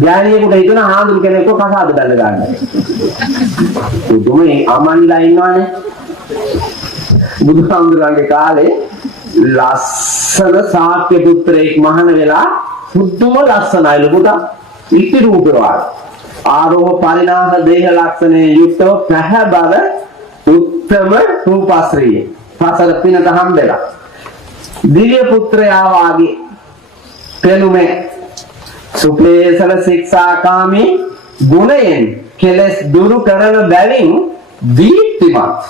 ඥානියෙකුට හිතන හාමුදුරු කෙනෙක්ව කසාද බැඳ ගන්න. උතුමේ අමන්ලා ඉන්නවනේ. බුදුහාමුදුරන්ගේ කාලේ ලස්සන ශාක්‍ය පුත්‍රයෙක් මහාන වෙලා සුදුම ලස්සනයිලු පුතා. ඉති රූපවා. ආරෝම පරිණාම දේහ ලක්ෂණේ යුක්තව පැහැබර උත්තම රූපශ්‍රිය. පසල පිනට හම්බෙලා. දිව්‍ය පුත්‍රයා වාගේ පෙනුමේ සුපේසල ශික්ෂාකාමී ගුණයෙන් කෙලස් දුරු කරන බැවින් දීප්තිමත්.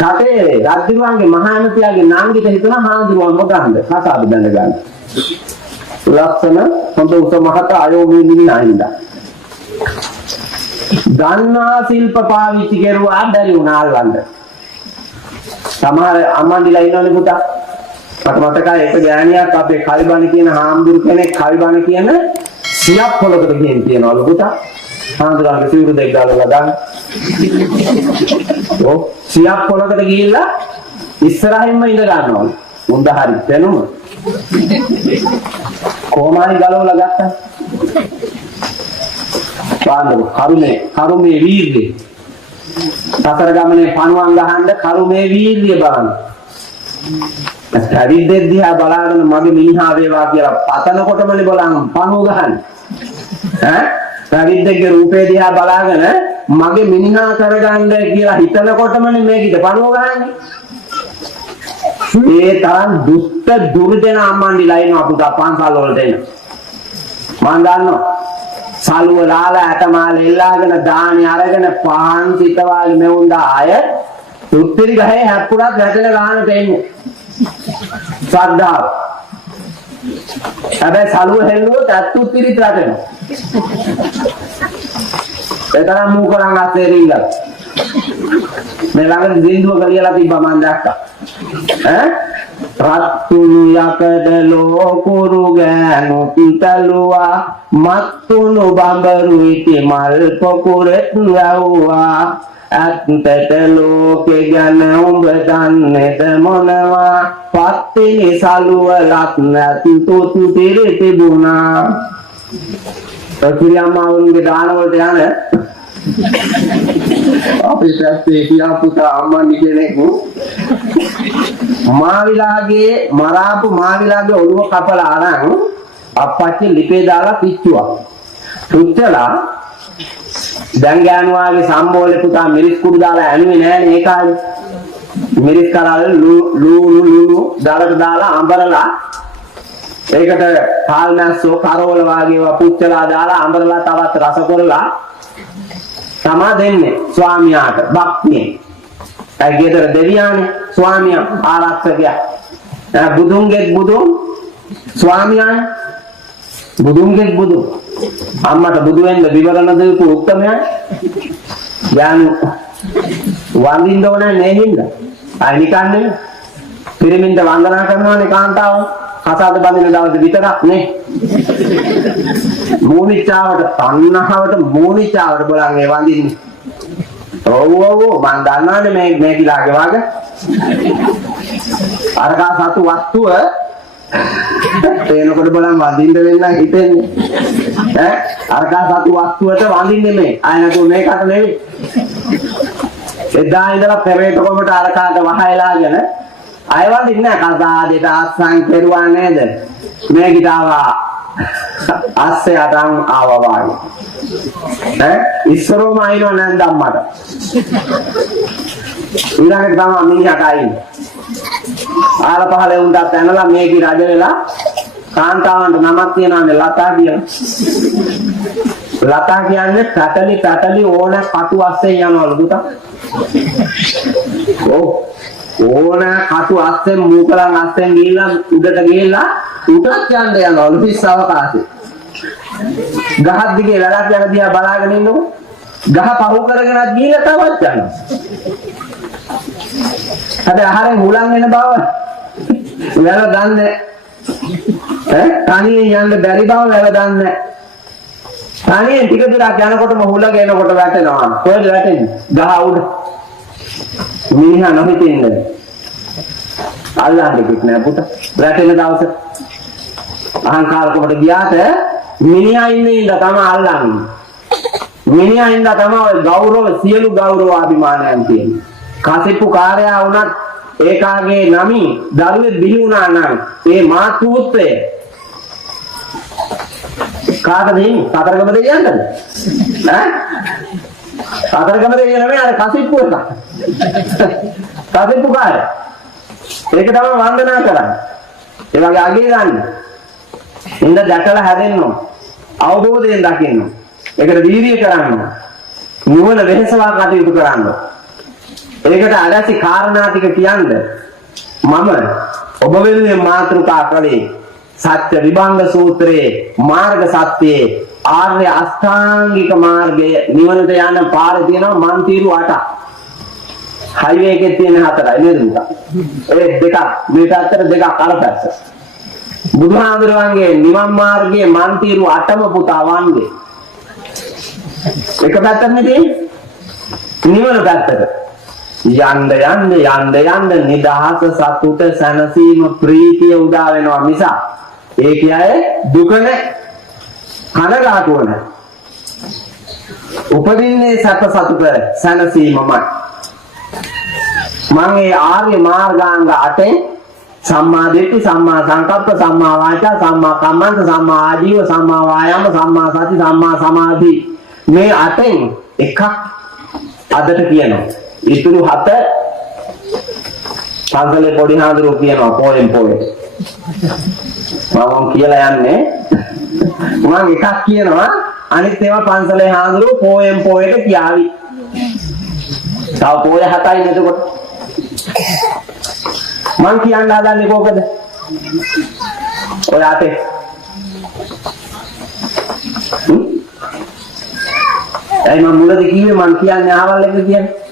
කටේ රජුගේ මහානතියාගේ නාංගිට හිතන හාමුදුරුවෝ මොකක්ද කසාද බැඳ ගන්න. ලක්ෂණ හොඳ උස මහත අයෝමී නිවිනායින්ද. ගන්නා ශිල්ප පාවිච්චි කරුවා බැරි වුණා අල්ලන්න. සමහර අම්මන්දිලා ඉන්නවනේ පුතා. මට මතකයි එක ගෑණියක් අපේ කල්බණ කියන හාමුදුරු කෙනෙක් කල්බණ කියන සියක් පොලකට ගිහින් තියනවලු පුතා. හාමුදුරන්ගේ සිවුරු දෙක දාලා ගන්න. ඔව් සියක් පොලකට ගිහිල්ලා ඉස්සරහින්ම ඉඳ ගන්නවලු. උන්ද හරි දැනුම. කොමාරි ගලවලා ගත්තා. පාන්දර කරුමේ වීර්යය. සතර ගමනේ පණුවන් ගහන්න කරුමේ වීර්යය බලන්න. පරිද්දෙක් දිහා බලාගෙන මගේ මිනිහා වේවා කියලා පතනකොටමනේ බලන් පණුව ගහන්නේ. ඈ පරිද්දෙක්ගේ රූපේ දිහා බලාගෙන මගේ මිනිහා කරගන්න කියලා හිතනකොටමනේ මේකිට පණුව ගහන්නේ. මේ තරම් දුෂ්ට දුර්ජන අම්මන්ඩිලා ඉන්නවා පුතා පන්සල් වලට එන. මම දන්නවා. සාලුව ලාලා ඇටමාල එල්ලාගෙන දානි අරගෙන පහන් සිතවාලි මෙවුන්ද ආය උත්තරි ගහේ හැප්පුණත් වැටෙන ගානට එන්නේ. ශ්‍රද්ධාව. හැබැයි සලුව හෙල්ලුවොත් ඇත්තුත් පිරිත් රටෙනවා. ඒතරම් මූ කරන් අස්සේ රිංගලා. මේ ළඟ දින්දුව කියලා තිබ්බා මම දැක්කා. ඈ රත්තුණු යකඩ ලෝකුරු ගෑනු පිටලුවා මත්තුණු බඹරු ඉති මල් පොකුරෙත් ලැව්වා ඇත්තට ලෝකෙ ගැන උඹ දන්නේද මොනවා පත්තිනි සලුවලක් නැතුත් තිරි තිබුණා. ප්‍රතිරියම්මාවුන්ගේ දාන වලට යන අපේ පැත්තේ පියා පුතා අම්මනි කෙනෙක් මාවිලාගේ මරාපු මාවිලාගේ ඔළුව කපලා අරන් අප්පච්චි ලිපේ දාලා පිච්චුවා. පුච්චලා දැන් ගෑනුවාගේ සම්බෝලේ පුතා මිරිස් කුඩු දාලා ඇනුවේ නෑනේ ඒ කාලේ. මිරිස් කරාල ලූ දාලට දාලා අඹරලා ඒකට කාල් නැස්සෝ කරවල වාගේ ඒවා පුච්චලා දාලා අඹරලා තවත් රස කරලා තමා දෙන්නේ ස්වාමියාට භක්තිය. ඒ ගෙදර දෙවියානේ ස්වාමියා ආරක්ෂකයා. බුදුන්ගේ බුදුන් ස්වාමියානේ බුදුන්ගේ බුදු. අම්මට බුදු වෙන්න විවරණ දීපු උත්තමයා. යන් වඳින්න ඕනේ නේ හින්දා. අය නිකන් නෙමෙයි. පිරිමින්ට වන්දනා කරනවානේ කාන්තාව. කසාද බඳින දවස් විතරක් නේ. මූණිච්චාවට තණ්හාවට මූණිච්චාවට බලන් ඒ වඳින්නේ. ඔව් මම දන්නවනේ මේ කිලාගේ වගේ. අරකා සතු වස්තුව තේනකොට බලන් වඳින්න වෙන්න හිතෙන්නේ. ඈ අරකා සතු වස්තුවට වඳින්නේ මේ. ආය නතු මේකට නෙවෙයි. එදා ඉඳලා පෙරේතකමට අරකාට වහයලාගෙන අය වඳින්නේ කසාදේට අස්සන් කෙරුවා නේද? මේ ගිටාවා අස්සේ අතන් ආවා වාගේ. ඈ ඉස්සරෝම ආයිනව නේද අම්මට. ඊළඟට තමයි මිනිහට ආයිනේ. ආල පහලේ උන්ට පැනලා මේකි රජ වෙලා කාන්තාවන්ට නමක් තියනවානේ ලතා කියලා. ලතා කියන්නේ පැටලි ඕන කටු අස්සේ යනවලු පුතා. ඕන කටු අස්සෙන් මූකලන් අස්සෙන් ගිහිල්ලා උඩට ගිහිල්ලා උඩට යන්න යනවලු පිස් අවකාශේ. ගහක් දිගේ වැලක් යන දිහා බලාගෙන ඉන්නකො ගහ පහු කරගෙනත් ගිහිල්ලා තවත් යනවා. හැබැයි ආහාරයෙන් හුලං වෙන බව වැල දන්නේ. තනියෙන් යන්න බැරි බව වැල දන්නේ. අනේ ටික දුරක් යනකොටම හුලග එනකොට වැටෙනවා. කොහෙද වැටෙන්නේ? ගහ උඩ. මිනිහා නොහිටින්නේ. අල්ලන්නේ කිත් නෑ පුත. වැටෙන දවස අහංකාර කොට ගියාට මිනිහා ඉන්නේ ඉඳ තමයි අල්ලන්නේ. මිනිහා ඉඳ තමයි ගෞරව සියලු ගෞරව අභිමානයන් තියෙන්නේ. කසිප්පු කාර්යයා වුණත් ඒකාගේ නමින් දරුවෙක් බිහි වුණා නම් ඒ මාතෘත්වය කාටද ඉන්නේ? සතරගම දෙවියන්ටද? ඈ? සතරගම දෙවියන් නෙමෙයි අර කසිප්පු එක. කසිප්පු කාර්යය. ඒක තමයි වන්දනා කරන්නේ. ඒ වගේ අගය ගන්න. ඉඳ දැකලා හැදෙන්න ඕන. අවබෝධයෙන් දකින්න. ඒකට වීර්යය කරන්න. නුවණ වෙහසවා කටයුතු කරන්න. ඒකට අරසි කාරණා ටික කියන්නේ මම ඔබ වෙනුවෙන් මාතෘකා කළේ සත්‍ය විභංග සූත්‍රයේ මාර්ග සත්‍යයේ ආර්ය අෂ්ටාංගික මාර්ගය නිවනට යන පාරේ තියෙනවා මන්තිරු 8ක්. හයිවේ එකේ තියෙන 4යි නේද පුතා? ඒ දෙකක් මේ පැත්තට දෙකක් අර පැත්ත. බුදුහාමුදුරන්ගේ නිවන් මාර්ගයේ මන්තිරු 8ම පුතා වන්දේ. එක පැත්තක් නෙදී නිවන පැත්තට. යන්න නිදහස සතුට සැනසීම ප්‍රීතිය උදා වෙනවා මිස ඒ කියයි දුක නැ කනගාටුව නැ උපදින්නේ සැප සතුට සැනසීමමයි මම ඒ ආර්ය මාර්ගාංග 8 සම්මා දිට්ඨි සම්මා සංකප්ප සම්මා වාචා සම්මා කම්මන්ත සම්මා ආජීව සම්මා වායාම සම්මා සති සම්මා සමාධි මේ 8න් එකක් අදට කියනවා ඉතුරු 7 පන්සලේ පොඩි හාමුදුරුවෝ කියනවා පොයෙන් මම කියලා යන්නේ මම එකක් කියනවා අනිත් ඒවා පන්සලේ හාමුදුරුවෝ පොයට කියාවි. තව පොය 7යි එතකොට මම කියන්න හදන්නේ කොහොමද? ඔය 8 ඒ මම මුලදී කිව්වේ මම කියන්නේ ආවල් එක කියන්නේ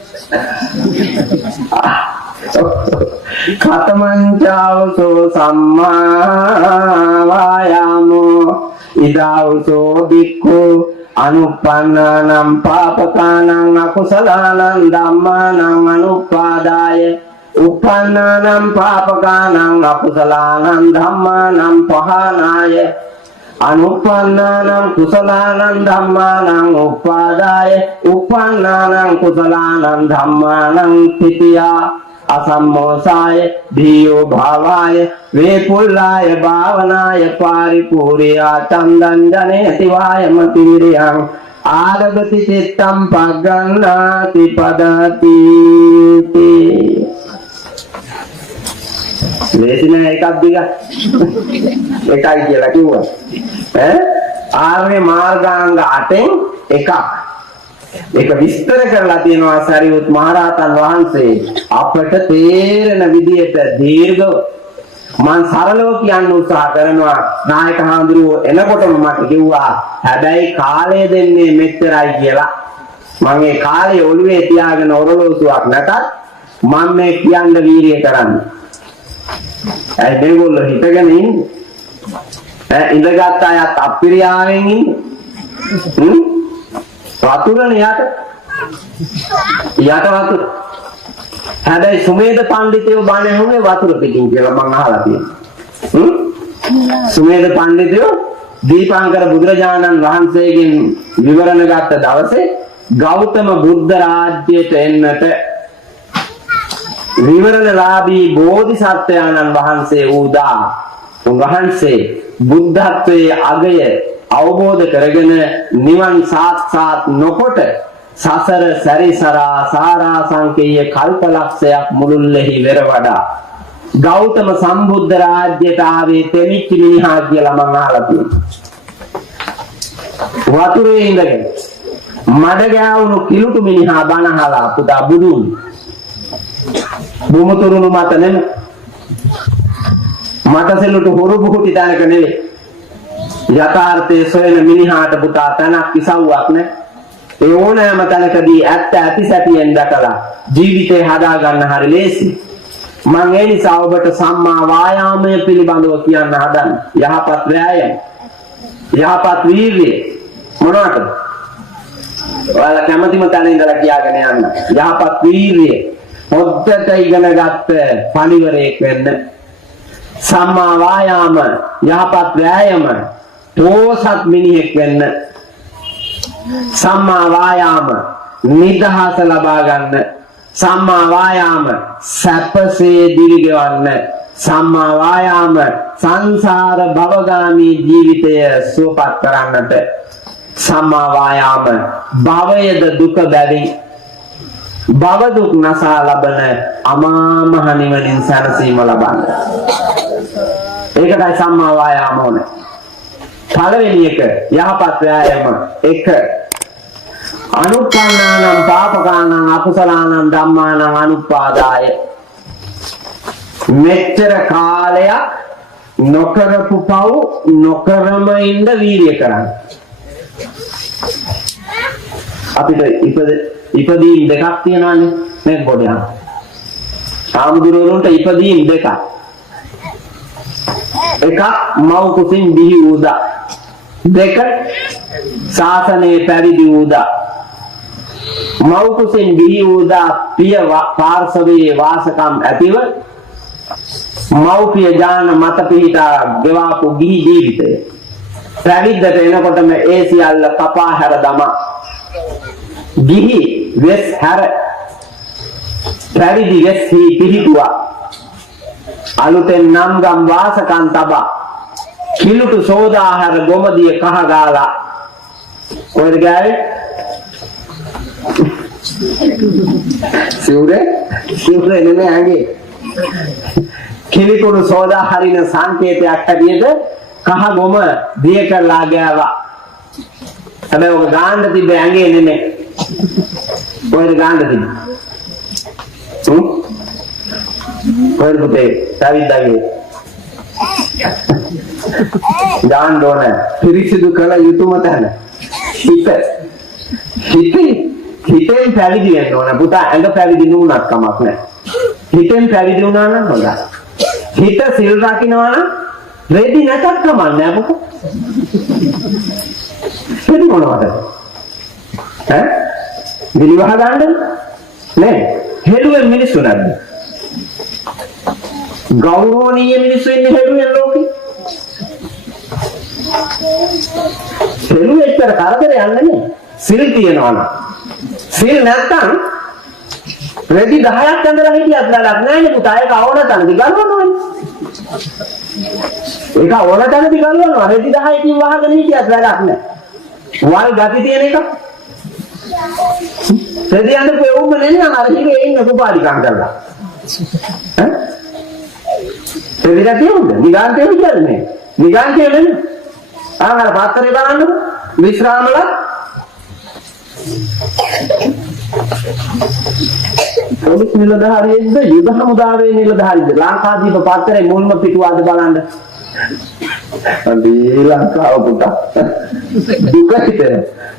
කතමංචාවසෝ සම්මා වායාමෝ ඉදාවසෝ බික්ඛු අනුප්පන්නානම් පාපකානං අකුසලානං ධම්මානං අනුපාදාය උප්පන්නානම් පාපකානං අකුසලානං ධම්මානං පහනාය අනුප්පන්නානං කුසලානං ධම්මානං උපාදාය උප්පන්නානං කුසලානං ධම්මානං තිතියා අසම්මෝසාය ධීයෝ භාවාය වේපුල්ලාය භාවනාය පාරිපූර්ණා චන්දං ජනේති වායමති විරියං ආරබති චිත්තං පග්ගණ්ණාති පදති ලේසින එකක් දිග එකයි කියලා කිව්වා ඈ ආර්ය මාර්ගාංග 8න් එකක් ඒක විස්තර කරලා තියෙනවා සරියුත් මහරහතන් වහන්සේ අපට තේරෙන විදිහට දීර්ඝව මම සරලව කියන්න උත්සාහ කරනවා නායක හාමුදුරුවෝ එනකොටම මට කිව්වා හැබැයි කාලය දෙන්නේ මෙච්චරයි කියලා මම ඒ කාලය ඔළුවේ තියාගෙන ඔරලෝසුවක් නැතත් මම මේ කියන්න වීර්යය කරන්නේ ඇයි මේගොල්ලෝ හිතගෙන ඉන්නේ ඉඳගත් අයත් අප්පිරියාවෙන් ඉන්නේ වතුරනේ යට වතුර හැබැයි සුමේද පඬිතුයෝ බණ ඇහුනේ වතුර පිටින් කියලා මම අහලා තියෙනවා සුමේද පඬිතුයෝ දීපාංකර බුදුරජාණන් වහන්සේගෙන් විවරණ ගත්ත දවසේ ගෞතම බුද්ධ රාජ්‍යයට එන්නට විවරණලාභී බෝධිසත්වයන්න් වහන්සේ උදා උන්වහන්සේ බුද්ධත්වයේ අගය අවබෝධ කරගෙන නිවන් සාක්ෂාත් නොකොට සසර සැරිසරා සාරා සංකේය කල්පලක්ෂයක් මුළුල්ලෙහි වෙර වඩා ගෞතම සම්බුද්ධ රාජ්‍යයට ආවේ තෙමිච්ච මිනිහා කියලා මම අහලා තියෙනවා වතුරේ ඉඳගෙන මඩ ගෑවුණු කිලුටු මිනිහා බණ අහලා පුතා බුදුන් බුමුතුරුණු මත නෙමෙයි මට සෙල්ලුට හොරු බුහුටි දායක නෙවෙයි යථාර්ථයේ සොයන මිනිහාට පුතා තනක් ඉසව්වක් නැහැ. ඒ ඕනෑම තැනකදී ඇත්ත ඇති සැටියෙන් දැකලා ජීවිතේ හදා ගන්න හරි ලේසි. මම ඒ නිසා ඔබට සම්මා වායාමය පිළිබඳව කියන්න හදන්නේ. යහපත් වෑයම, යහපත් වීර්යය, මොනවටද? ඔයාලා කැමතිම තැන ඉඳලා කියාගෙන යන්න. යහපත් වීර්යය හොද්දට ඉගෙන ගත්ත පණිවරයෙක් වෙන්න. සම්මා වායාම යහපත් වෑයම පෝසත් මිනිහෙක් වෙන්න. සම්මා වායාම නිදහස ලබා ගන්න. සම්මා වායාම සැපසේ දිවිගෙවන්න. සම්මා වායාම සංසාර භවගාමී ජීවිතය සුවපත් කරන්නට. සම්මා වායාම භවයද දුක බැවින් භව දුක් නසා ලබන අමා මහ නිවනින් සැනසීම ලබන්න. ඒකයි සම්මා වායාම ඕනේ. පළවෙනි එක යහපත් වෑයම 1 අනුප්පන්නානම් පාපකානම් අකුසලානම් ධම්මානම් අනුපාදාය. මෙච්චර කාලයක් නොකරපු පව් නොකරම ඉන්න වීර්ය කරන්න. අපිට ඉපදීම් දෙකක් තියෙනවානේ මේ පොඩියා. සාමුදුරුවන්ට ඉපදීම් දෙකක්. එකක් මව් කුසින් බිහි වූදා. දෙක ශාසනයේ පැවිදි වූදා. මව් කුසින් බිහි වූදා පිය පාර්ශවයේ වාසකම් ඇතිව මව්පිය ඥාන මත පිහිටා ගෙවාපු ගිහි ජීවිතය. පැවිද්දට එනකොටම ඒ සියල්ල කපා හැර දමා ගිහි වෙස් හැර පැවිදි වෙස්හි පිහිටුවා අලුතෙන් නම් ගම් වාසකම් තබා කිලුටු සෝදා හැර ගොමදිය කහ ගාලා කොහෙද ගාවේ සිවුරේ නෙමෙයි ඇඟේ කිලිකුණු සෝදා හරින සංකේතයක් හැටියට කහ ගොම දිය කරලා ගෑවා. හැබැයි ඔක ගාන්න තිබ්බ ඇඟේ නෙමෙයි. කොහෙද ගාන්න තිබ්බේ? කොහෙද පුතේ? පැවිද්දාගේ. ගාන්න ඕන. පිරිසිදු කළ යුතුම තැන. හිතෙන් පැවිදි වෙන්න ඕන. පුතා ඇඟ පැවිදි නුනක් කමක් නැහැ. හිතෙන් පැවිදි වුණා නම් හොඳයි. හිත සිල් රකින්නවා නම් රෙදි නැතත් කමන්නේ අපෝ. රෙදි මොනවද? විලිවහ ගන්නද? නෑ. හෙළුවෙන් මිනිස්සු නැද්ද? ගෞරවනීය මිනිස්සු ඉන්නේ හෙළුවෙන් ලෝකේ. හෙළුවෙච්චර කරදර යන්නේ නෑ. සිල් තියනවා නම්. සිල් නැත්තම් රෙදි 10ක් ඇඳලා හිටියත් වැඩක් නෑනේ පුතා. ඒක ඕන තැනදී ගලවනවා. ඒක ඕන තැනදී ගලවනවා. රෙදි 10කින් වහගෙන හිටියත් වැඩක් නෑ. වල් ගති තියෙන එක. රෙදි අඳපු එවුම නෙන්නම් අර හිගේ ඉන්න කුපාරිකම් කරලා. රෙදි ගතියුද? නිගාන්තේ විතරනේ. නිගාන්තේ නෙන්නේ. අර පාත්‍රේ බලන්න විශ්‍රාමල පොලිස් නිලධාරියෙක්ද යුද හමුදාවේ නිලධාරියෙක්ද ලංකාදීප පත්තරේ මුල්ම පිටුවද බලන්න. අනේ ලංකාව පුතා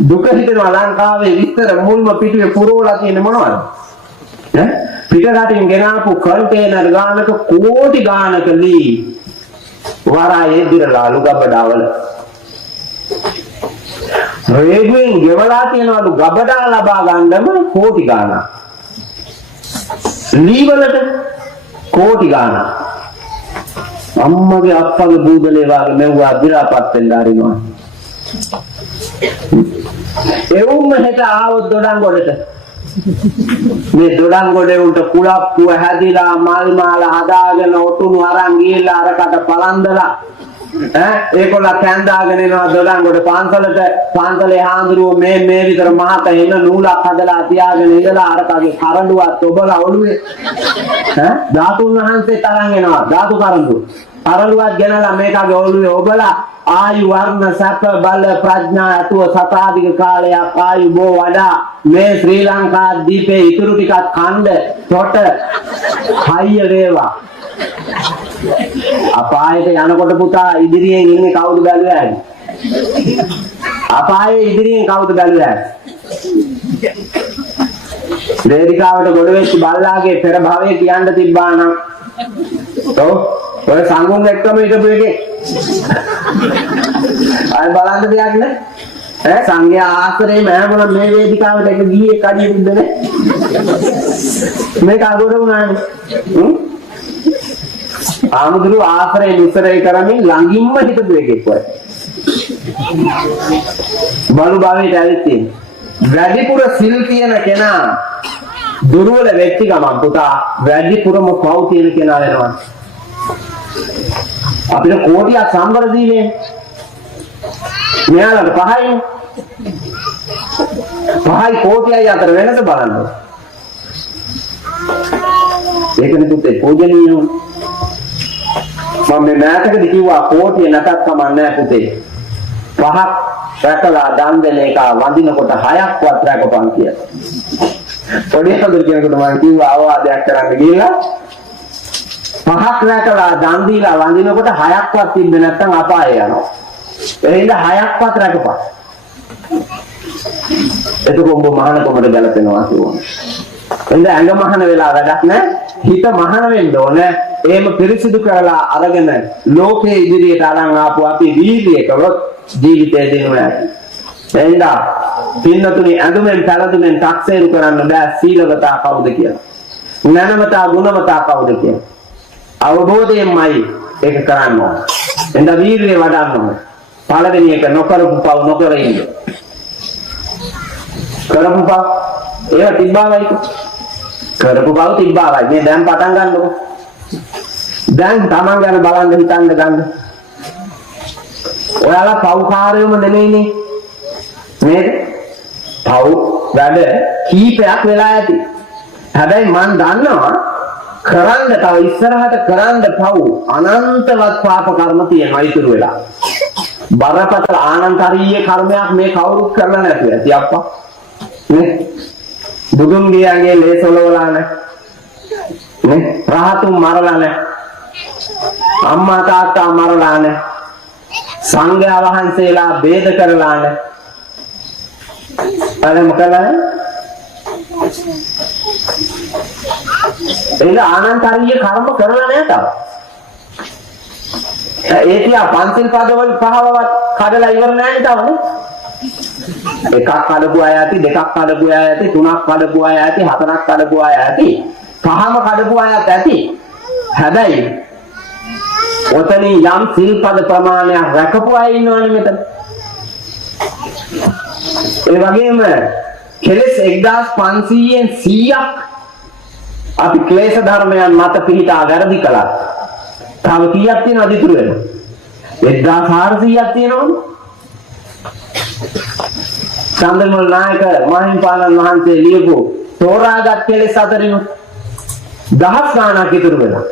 දුක හිතෙනවා ලංකාවේ විතර මුල්ම පිටුවේ පුරවලා තියෙන මොනවද? පිටරටින් ගෙනාපු කන්ටේනර් ගානක කෝටි ගානක ලී වරායේ දිරලා ලුගබඩාවල රේගුවෙන් ගෙවලා තියනවලු ගබඩා ලබා ගන්නම කෝටි ගානක්. ලී වලට කෝටි ගානක්. අම්මගේ අප්පගේ බූදලේ වාගේ මෙව්වා දිරාපත් වෙන්න ආරිනවා. එවුම හෙට ආවොත් දොඩංගොඩට මේ දොඩංගොඩේ උන්ට කුලප්පුව හැදිලා මල් මාල හදාගෙන ඔටුනු අරන් ගිහිල්ලා අරකට පලන්දලා ඒකොල්ල කැන්දාගෙන එනවා දොඩංගොඩ පන්සලට. පන්සලේ හාමුදුරුවෝ මේ විතර මහත එන නූලක් හදලා තියාගෙන ඉඳලා අරකගේ කරඬුවත් ඔබලා ඔළුවේ ධාතුන් වහන්සේ තරන් එනවා. ධාතු කරඬුවත් ගෙනලා මේකගේ ඔළුවේ ඔබලා ආයු වර්ණ සැප බල ප්‍රඥා ඇතුව සතාධික කාලයක් ආයු බෝ වඩා මේ ශ්‍රී ලංකා දීපේ ඉතුරු ටිකක් කණ්ඩ තොට හයිය වේවා. අපායට යනකොට පුතා ඉදිරියෙන් ඉන්නේ කවුද බැලුවා? අපායේ ඉදිරියෙන් කවුද බැලුවා? වේදිකාවට ගොඩ වෙච්ච බල්ලාගේ පෙර භවයේ කියන්න තිබ්බා නම් ඔය සංගුන් එක්කම හිටපු එකේ අය බලන්න දෙයක් නෑ. සංඝයා ආශ්‍රේ මෑමන මේ වේදිකාවට එක ගියේ කඩිය දුන්නේ මේක අගොඩ වුණානේ. ආමුදුරු ආශ්‍රේ නිසරේ කරමින් ළඟින්ම හිටපු එකෙක් වයි. බලු භාවයට ඇවිත් තියෙනවා. වැඩිපුර සිල් තියෙන කෙනා දුර්වල වෙච්ච ගමන් පුතා වැඩිපුරම පව් තියෙන කෙනා වෙනවා. අපිට කෝටියක් සම්බර දීනේ. මෙයාලට පහයි කෝටියයි අතර වෙනස බලන්න. ඒකනේ පුතේ පූජනීය. මම මේ මෑතකදී කිව්වා කෝටිය නැතත් කමන්නේ පුතේ. 5ක් රැකලා දන් දෙන එක වඳිනකොට 6ක්වත් රැකපන් කියලා. පොඩි හදල් කෙනෙකුට මම කිව්වා අවවාදයක් කරන්න ගිහලා 5ක් රැකලා දන් දීලා වඳිනකොට 6ක්වත් තිබ්බේ නැත්නම් අපාය යනවා. එහෙනම් 6ක්වත් රැකපන්. එතකොට ඔබ මහාන කොමඩ ගැලපෙනවා කියනවා. එඳ ඇඟ මහාන වෙලා වැඩක් නැහැ. හිත මහාන වෙන්න ඕනේ. එහෙම පිරිසිදු කරලා අරගෙන ලෝකයේ ඉදිරියට අරන් ආපු අපි වීර්යය කළොත් ජීවිතේ දිනුවා. එහෙනම් පින්නතුනි අඳුමෙන් පළඳුමෙන් 탁සේරු කරන්න බෑ සීලවතා කවුද කියලා. ඥානවතා ගුණවතා කවුද කියලා. අවබෝධයෙන්මයි ඒක කරන්න ඕනේ. එහෙනම් වීර්යය වඩන්න ඕනේ. පළවෙනි එක නොකරපු පව් නොකර ඉන්න. කරපු පව් ඒවා තිබ්බාවයි. කරපු පව් තිබ්බාවයි. මේ දැන් පටන් ගන්නකො. දැන් තමන් ගැන බලන්න හිතන්න ගන්න. ඔයාලා පව්කාරයොම නෙමෙයිනේ. නේද? පව් වැඩ කීපයක් වෙලා ඇති. හැබැයි මන් දන්නවා කරන්න තව ඉස්සරහට කරන්න පව් අනන්තවත් පාප කර්ම තියෙනවා ඉතුරු වෙලා. බරපතල ආනන්තරීය කර්මයක් මේ කවුරුත් කරලා නැතුව ඇති අප්පා. නේ? බුදුන්ගේ අගේ ලේසොලවලා නැහැ. නේ? රහතුන් මරලා නැහැ. අම්මා තාත්තා මරලා නැහැ. සංඝයා වහන්සේලා ભેද කරලා නැහැ. අර මොකද? එළ ආනන්තරීය කර්ම කරලා නැහැ තාම. ඒ තියා පන්සිල් පදවල පහවවත් කඩලා ඉවර නැහැ නේ තාම. එකක් කඩපු අය ඇති, දෙකක් කඩපු අය ඇති, තුනක් කඩපු අය ඇති, හතරක් කඩපු අය ඇති, පහම කඩපු අයත් ඇති. හැබැයි ඔතනින් යම් සිල්පද ප්‍රමාණයක් රැකපු අය ඉන්නවනේ මෙතන. ඒ වගේම කෙලස් 1500න් 100ක් අපි ක්ලේශ ධර්මයන් මත පිහිටා වැරදි කළා. තව කීයක් තියෙනවද ඉතුරු වෙන? 1400ක් තියෙනවනේ. චන්දමල් නායක මහින්පාලන් වහන්සේ ලියපු තෝරාගත් කෙලෙස් අතරින් දහස් ගණනක් ඉතුරු වෙනවා.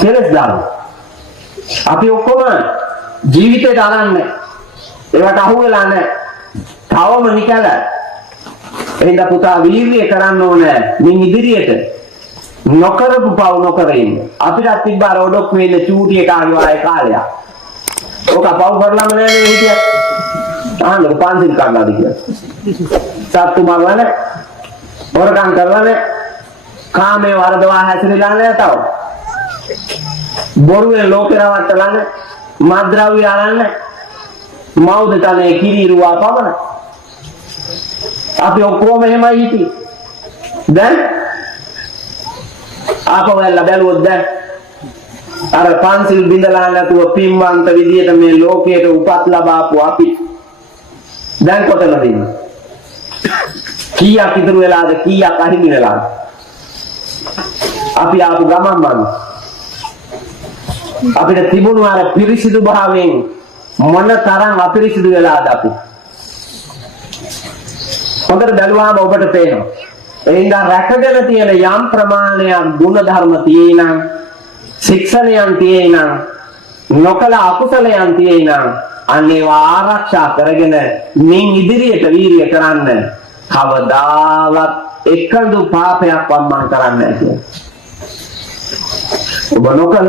කෙලෙස් දාන. අපි ඔක්කොම ජීවිතේට අරන්නේ. ඒවට අහු වෙලා නැහැ. තවම නිකල. එහෙනම් පුතා වීර්යය කරන්න ඕනේ. මින් ඉදිරියට නොකරපු පව් නොකර ඉන්න. අපිට තිබ්බා රොඩොක් වෙන්නේ චූටි එකාගේ ආයේ කාලයක්. ඔක පව් කරලම නෑ නේ හිටියා. ආන්න පන්සිල් කරලාද කියලා. සත්තු මරලා නැහැ. හොරකම් කරලා නැහැ. කාමයේ වරදවා හැසිරෙලා නැහැ තව. බොරුවේ ලෝකේ රවට්ටලා නැහැ. මද්ද්‍රව්‍ය අරන්නේ. මෞද තනේ කිරිරුවා පමණ. අපි ඔක්කොම එහෙමයි හිටියේ. දැන් ආපහුවල්ලා බැලුවොත් දැන් අර පන්සිල් බිඳලා නැතුව පින්වන්ත විදියට මේ ලෝකයට උපත් ලබාපු අපි දැන් කොතනද ඉන්නේ? කීයක් ඉතුරු වෙලාද කීයක් අහිමි වෙලාද? අපි ආපු ගමන් මම අපිට තිබුණු අර පිරිසිදු භාවයෙන් මොන තරම් අපිරිසිදු වෙලාද අපි? හොඳට බැලුවාම ඔබට පේනවා. එහෙනම් රැකගෙන තියෙන යම් ප්‍රමාණයක් ගුණ ධර්ම තියෙනනම් ශික්ෂණයන් තියෙනනම් නොකල අකුසලයන් තියෙනනම් අනේවා ආරක්ෂා කරගෙන මින් ඉදිරියට වීරිය කරන්න කවදාවත් එකඳු පාපයක් වම්මන් කරන්නේ නැහැ. ඔබ නොකල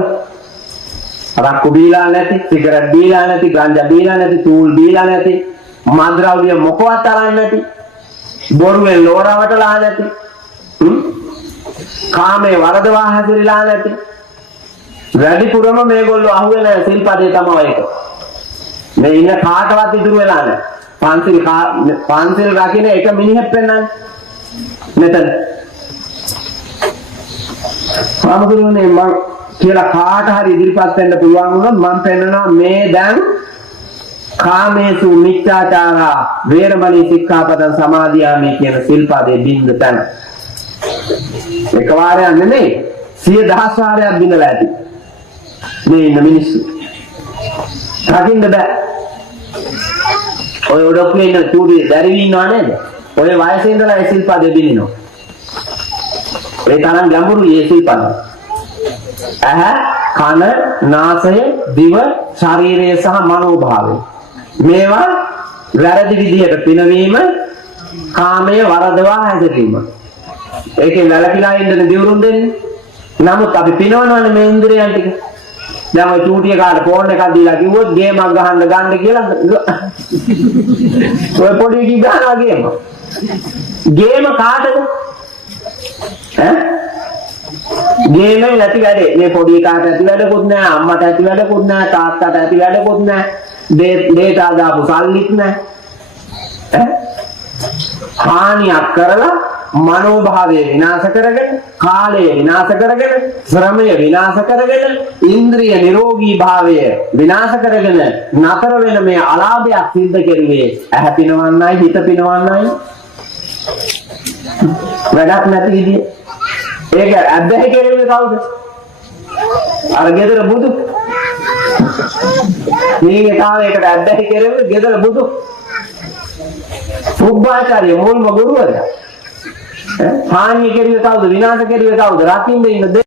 රක්කු බීලා නැති, සිගරට් බීලා නැති, ගංජා බීලා නැති, තූල් බීලා නැති, මද්ද්‍රව්‍ය මොකවත් අරන් නැති, බොරුවෙන් ලෝරවටලා නැති, කාමයේ වරදවා හැසිරලා නැති. වැඩිපුරම මේගොල්ලෝ අහුවෙන සිල්පදේ තමයි ඒක. මේ ඉන්න කාටවත් ඉතුරු වෙලා නැහැ. පන්සිල් රකින්න එක මිනිහෙක් වෙන්නන්නේ. මෙතන. ආමුදුනේ මම කියලා කාට හරි ඉදිරිපත් වෙන්න පුළුවන් වුණොත් මම පෙන්නනවා මේ දැන් කාමේසු මිච්ඡාචාරා වේරමණී සික්ඛාපදං සමාදියාමි කියන සිල්පදේ බින්ද තැන. එකවරයක් නෙමෙයි 100,000 වාරයක් බින්දලා ඇති. මේ ඉන්න මිනිස්සු. රකින්න බෑ. ඔය ඔඩොක්කේ ඉන්න චූටි දැරිවි ඉන්නව නේද? ඔය වයසේ ඉඳලා ඒ සිල්පදේ බින්දිනවා. ඒ තරම් ගැඹුරුයි ඒ සිල්පද. ඇහ, කන, නාසය, දිව, ශරීරය සහ මනෝභාවය. මේවා වැරදි විදිහට පිනවීම, කාමයේ වරදවා හැසිරීම. ඒකේ වැළකීලා ඉන්න දියුරුම් දෙන්නේ. නමුත් අපි පිනවනවනේ මේ ඉන්ද්‍රියයන් ටික. දැන් ඔය චූටිය කාට ෆෝන් එකක් දීලා කිව්වොත් ගේමක් ගන්න කියලා ඔය පොඩි කී ගන්නවා ගේම. ගේම කාටද? ගේමෙන් නැති වැඩේ. මේ පොඩි කාට ඇති වැඩකුත් නැහැ, අම්මට ඇති වැඩකුත් නැහැ, තාත්තට ඇති වැඩකුත් නැහැ. දේටා දාපු සල්ලිත් නැහැ. හානියක් කරලා මනෝභාවය විනාශ කරගෙන, කාලය විනාශ කරගෙන, ශ්‍රමය විනාශ කරගෙන, ඉන්ද්‍රිය නිරෝගී භාවය විනාශ කරගෙන නතර වෙන මේ අලාභයක් සිද්ධ කෙරුවේ ඇහැ පිනවන්නයි, හිත පිනවන්නයි. වැඩක් නැති විදිය. ඒක අද්දැහි කෙරෙන්නේ කවුද? අර ගෙදර බුදු. මේ කාලේකට අද්දැහි කෙරෙන්නේ ගෙදර බුදු. පුබ්බාචාර්ය මුල්ම ගුරුවරයා. හානිය කෙරුවේ කවුද? විනාශ කෙරුවේ කවුද? රකින්න ඉන්න